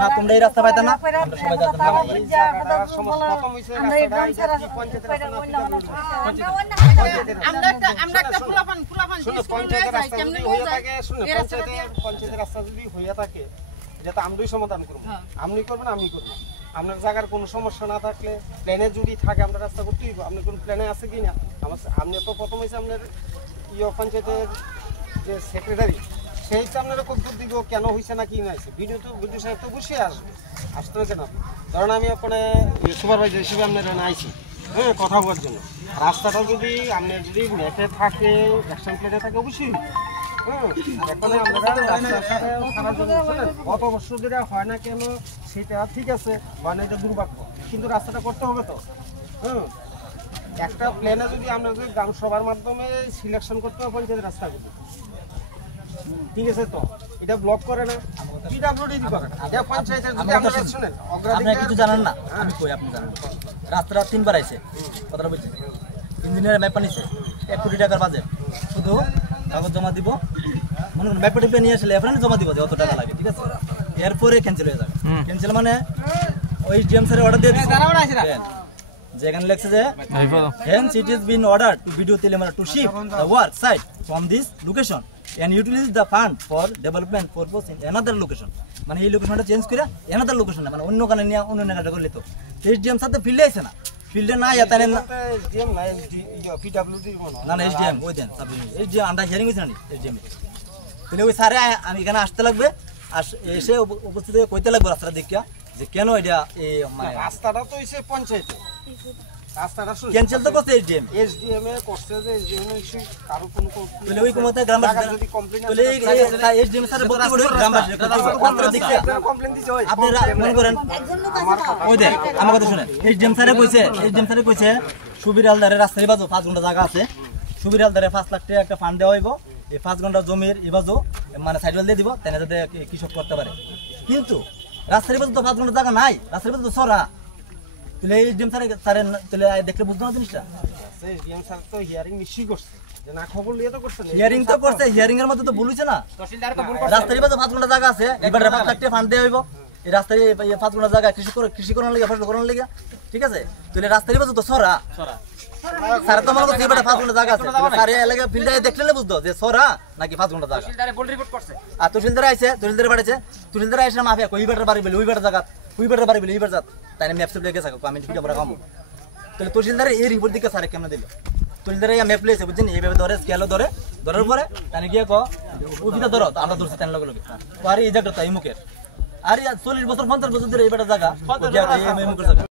না তোমরা এই রাস্তা পাইতা না আমরা সবাই যাইতাম আমরা একটা ফুলাফান পঞ্চায়েতের রাস্তা যদি হইয়া থাকে শুনুন পঞ্চায়েতের রাস্তা যদি হইয়া থাকে যেটা আমরাই সমাধান করব আপনি করবেন আমি করব আপনার জায়গার কোনো সমস্যা না থাকলে প্ল্যানে যদি থাকে আমরা রাস্তা করতেই আপনি কোন প্ল্যানে আছে কি না আপনি তো প্রথম হয়েছে আপনার পঞ্চায়েতের যে সেক্রেটারি সেইটা আপনারা কদ্দুর দিব কেন হয়েছে না কি না হয়েছে ভিডিও সাহেব তো বসে আসতে হবে কেন ধরেন আমি ওখানে সুপারভাইজার হিসেবে আপনারা আইছি হ্যাঁ কথা বলার জন্য রাস্তাটা যদি আপনার যদি ম্যাপে থাকে অ্যাকশন প্ল্যানে থাকে অবশ্যই কত বছর ধরে হয় না কেন সেটা ঠিক আছে মানে এটা দুর্ভাগ্য কিন্তু রাস্তাটা করতে হবে তো একটা প্ল্যানে যদি আমরা যদি গ্রাম সভার মাধ্যমে সিলেকশন করতে হবে পঞ্চায়েতের রাস্তাগুলো ঠিক আছে তো এটা ব্লক করে না পিডব্লিউডি করে না এটা পঞ্চায়েতের যদি আমরা শুনেন আপনি কিছু জানেন না আমি কই আপনি জানেন রাস্তা 3 বার আইছে কথাটা বলছি ইঞ্জিনিয়ার ম্যাপ বানিয়েছে 1 কোটি টাকার বাজেট শুধু কাগজ জমা দিব মনে করেন ম্যাপ টিপে নিয়ে আসলে এফরানি জমা দিব যে কত টাকা লাগে ঠিক আছে এরপরে ক্যান্সেল হয়ে যাবে ক্যান্সেল মানে ওই ডিএম স্যারের অর্ডার দিয়ে দিয়েছে যেখানে লেখছে যে hence it has been ordered to video telemera to shift the work site from this location and utilize the fund for development purpose in another location মানে এই লোকেশনটা চেঞ্জ করে another location মানে অন্য কানে নিয়ে অন্য জায়গাটা করলে তো এসডিএম সাথে ফিল্ডে আছে না ফিল্ডে না এতানে না এসডিএম না পিডব্লিউডি না না এসডিএম ওই দেন সব এসডিএম আন্ডার হিয়ারিং হইছে না এসডিএম তাহলে ওই স্যারে আমি এখানে আসতে লাগবে আর এসে উপস্থিত হয়ে কইতে লাগবে রাস্তা দেখিয়া যে কেন এটা এই মানে রাস্তাটা তো হইছে পঞ্চায়েতে রাস্তাটা শুন ক্যান্সেল তো করতে এসডিএম এ করছে যে এসডিএম এর কারো কোনো তাহলে ওই কোমতে গ্রামবাসী যদি কমপ্লেইন তাহলে এসডিএম স্যার বলতে বলে গ্রামবাসী কথা দেখিয়া কমপ্লেইন দিছে ওই আপনারা মনে করেন ওই দেন আমার কথা শুনেন এসডিএম স্যারে কইছে সুবির হালদারের রাস্তার বাজু 5 ঘন্টা জায়গা আছে সুবির হালদারে 5 লাখ টাকা একটা ফান্ড দেওয়া হইব এই 5 ঘন্টা জমির এবাজু মানে সাইডওয়াল দিয়ে দিব তাই যাতে কৃষক করতে পারে কিন্তু রাস্তার বাজু তো 5 ঘন্টা জায়গা নাই রাস্তার বাজু তো সরা তাহলে এসডিএম স্যারে তাহলে দেখলে বুঝতে না জিনিসটা এসডিএম স্যার তো হিয়ারিং নিশ্চয়ই করছে যে না খবর লিয়ে তো করছে হিয়ারিং তো করছে হিয়ারিং এর মধ্যে তো বলুছে না তহসিলদার তো ভুল করছে রাস্তার বাজু 5 ঘন্টা জায়গা আছে এবারে 5 লাখ টাকা ফান্ড দেওয়া হইব এই রাস্তায় 5 ঘন্টা জায়গা কৃষি করার লাগি ফসল করার লাগি ঠিক আছে তাহলে রাস্তার বাজু তো সরা স্যার তো মনে করছে এবারে 5 ঘন্টা জায়গা আছে স্যার এলাকা ফিল্ডে দেখলে বুঝতো যে সরা নাকি 5 ঘন্টা জায়গা তহসিলদারে ভুল রিপোর্ট করছে আর তহসিলদার আইছে তহসিলদার বাড়িছে তহসিলদার আইছে মাফিয়া কই বেটার বাড়ি বলে ওই বেটার জায়গা ওই বেটার বাড়ি বলে এই বেটার জাত তাই আমি ম্যাপ দেখে থাকো আমি ভিডিও করে কাম তাহলে তহসিলদারে এই রিপোর্ট দিকে স্যার কেমন দিল তহসিলদারে ম্যাপ লেছে বুঝছেন এইভাবে ধরে স্কেলও ধরার পরে তাই গিয়ে কো ওদিকে ধরো আমরা ধরছি তাই লগে লগে আর এই জায়গাটা তাই মুখের আর 40 বছর 50 বছর ধরে এই বেটার জায়গা এই মুখের জায়গা